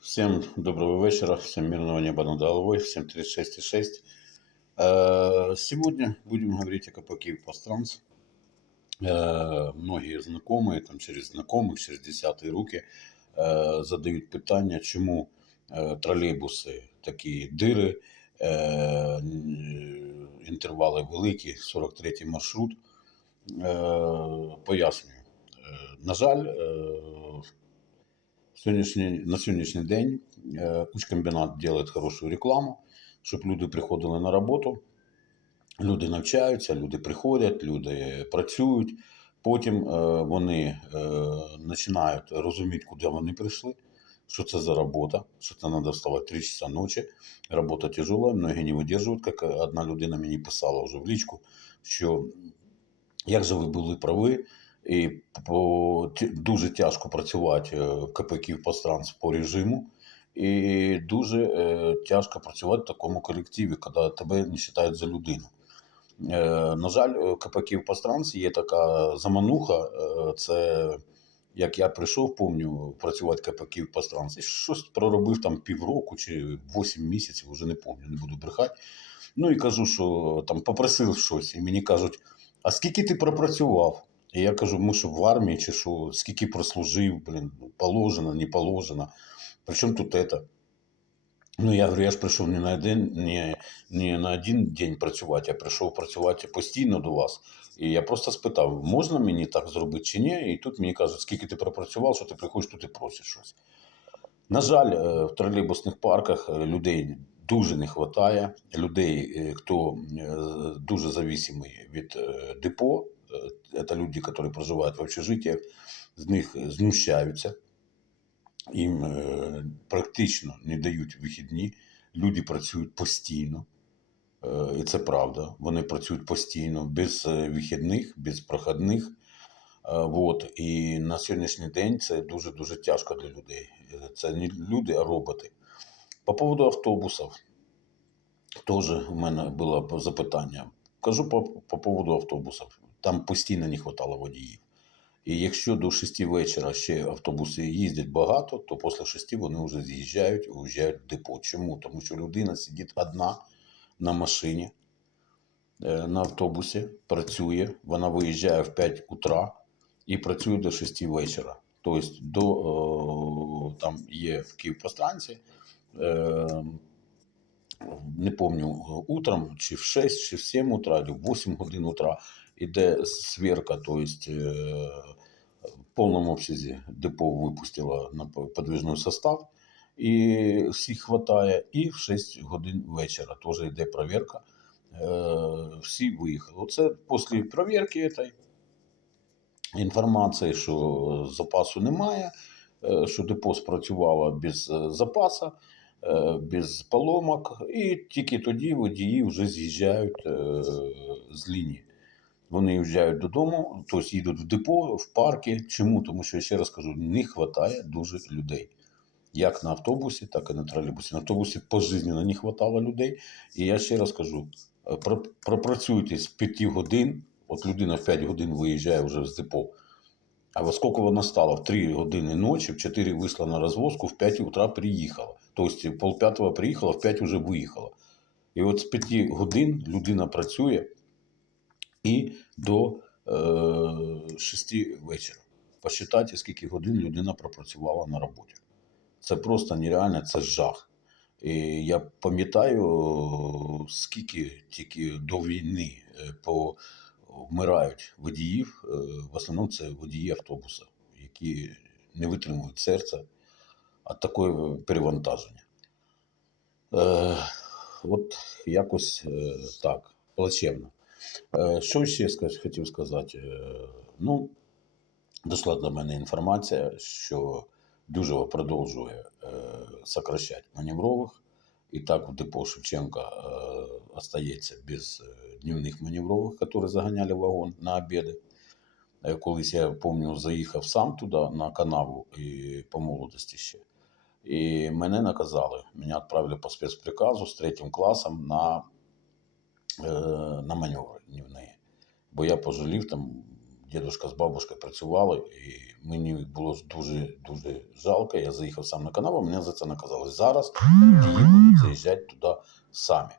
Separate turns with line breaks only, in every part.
Всем доброго вечера, всем мирного неба над головой, всем 36,6. Э, Сегодня будем говорить о КПК Постранс. Э, Многие знакомые, там через знакомых, через десятые руки э, задают питання, чому е, тролейбуси такі дири, е, н- інтервали великі, 43-й маршрут. Е, Пояснюю. Е, На жаль, е, сьогоднішній, на сьогоднішній день е, Кучкомбінат робить хорошу рекламу, щоб люди приходили на роботу. Люди навчаються, люди приходять, люди працюють. Потім е, вони е, починають розуміти, куди вони прийшли, що це за робота, що це треба вставати 3 часа ночі. Робота тяжела, многі не видержують, як одна людина мені писала вже в лічку, що як же ви були праві, і по, дуже тяжко працювати е, в КПК в по режиму, і дуже е, тяжко працювати в такому колективі, коли тебе не вважають за людину. Е, на жаль, е, КПК в є така замануха. е, Це як я прийшов, помню, працювати КПК в Постранс, і щось проробив там півроку чи 8 місяців, вже не пам'ятаю, не буду брехати. Ну і кажу, що там попросив щось, і мені кажуть, а скільки ти пропрацював? І я кажу, ми що в армії чи що, скільки прослужив, блін, ну, положено, не положено. Причому тут это? Ну, я говорю, я ж прийшов не на один, не, не на один день працювати, я прийшов працювати постійно до вас. І я просто спитав, можна мені так зробити чи ні? І тут мені кажуть, скільки ти пропрацював, що ти приходиш тут і просиш щось. На жаль, е, в тролейбусних парках е, людей дуже не вистачає. Людей, хто е, дуже зависимий від депо, е, це люди, які проживають в общежитиях, з них знущаються. Їм е, практично не дають вихідні. Люди працюють постійно. Е, І це правда. Вони працюють постійно, без е, вихідних, без проходних. Е, Вот. І на сьогоднішній день це дуже-дуже тяжко для людей. Це не люди, а роботи. По поводу автобусів, теж у мене було запитання. Кажу по, по поводу автобусів. Там постійно не вистачало водіїв. І якщо до 6 вечора ще автобуси їздять багато, то після 6 вони вже з'їжджають і уїжджають в депо. Чому? Тому що людина сидить одна на машині, е, на автобусі, працює, вона виїжджає в 5 утра і працює до 6 вечора. Тобто до, е, там є в Київпостранці, е, не помню, утром, чи в 6, чи в 7 утра, чи в 8 годин утра іде сверка, тобто е, в повному обсязі депо випустило на подвижний состав, і всіх вистачає, і в 6 годин вечора теж йде перевірка. Е, Всі виїхали. Оце після перевірки цієї інформації, що запасу немає, що депо спрацювало без е, запасу, без поломок, і тільки тоді водії вже з'їжджають з лінії. Вони їжджають додому, тобто їдуть в депо, в парки. Чому? Тому що, я ще раз кажу, не вистачає дуже людей. Як на автобусі, так і на тролейбусі. На автобусі пожизненно не вистачало людей. І я ще раз кажу: е, пропрацюйте з 5 годин, от людина в 5 годин виїжджає вже з депо. А во скільки вона стала? В 3 години ночі, в 4 вийшла на розвозку, в 5 утра приїхала. Тобто полп'ятого приїхала, в 5 вже виїхала. І от з 5 годин людина працює і до е, 6 вечора. Посчитайте, скільки годин людина пропрацювала на роботі. Це просто нереально, це жах. І я пам'ятаю, скільки тільки до війни е, вмирають водіїв, е, в основному це водії автобуса, які не витримують серця від такого перевантаження. Е, от якось е, так, плачевно. Е, Що ще хотів сказати? Е, Ну, дійшла до мене інформація, що Дюжева продовжує е, сокращати маневрових. І так в депо Шевченка остається без дневних маневрових, які заганяли вагон на обіди. Колись я пам'ятаю, заїхав сам туди на канаву і по молодості ще. І мене наказали. Мене відправили по спецприказу з третім класом на, на маневри дневні. Бо я пожалів там дідусь з бабушкою працювали, і мені було дуже дуже жалко. Я заїхав сам на канал, а мене за це наказали. Зараз водії будуть заїжджати туди самі.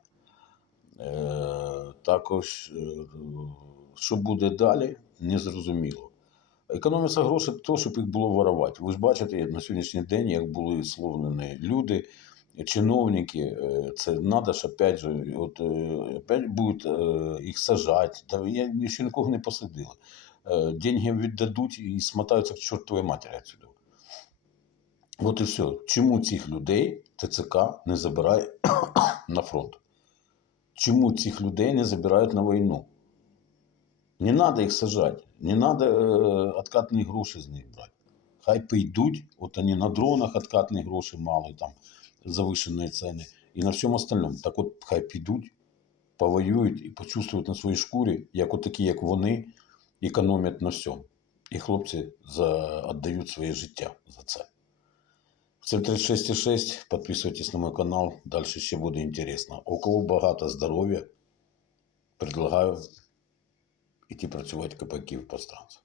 Е, також, е, що буде далі, незрозуміло. Економиться гроші для того, щоб їх було воровати. Ви ж бачите на сьогоднішній день, як були словлені люди, чиновники. е, Це треба ж опять же, от, е, опять будуть е, їх сажати. Та я ще нікого не посадили. Деньги віддадуть і смотаються к чортовій матері відсюди. От і все. Чому цих людей ТЦК не забирає на фронт? Чому цих людей не забирають на війну? Не треба їх сажати, не треба е, гроші з них брати. Хай прийдуть, от вони на дронах откатні гроші мали, там завишені ціни, і на всьому остальному. Так от хай підуть, повоюють і почувствують на своїй шкурі, як от такі, як вони, економлять на всьому. І хлопці за, віддають своє життя за це. Всем 36,6. Подписывайтесь на мой канал. Дальше ще буде интересно. У кого багато здоров'я, предлагаю іти працювати копаки в пространстві.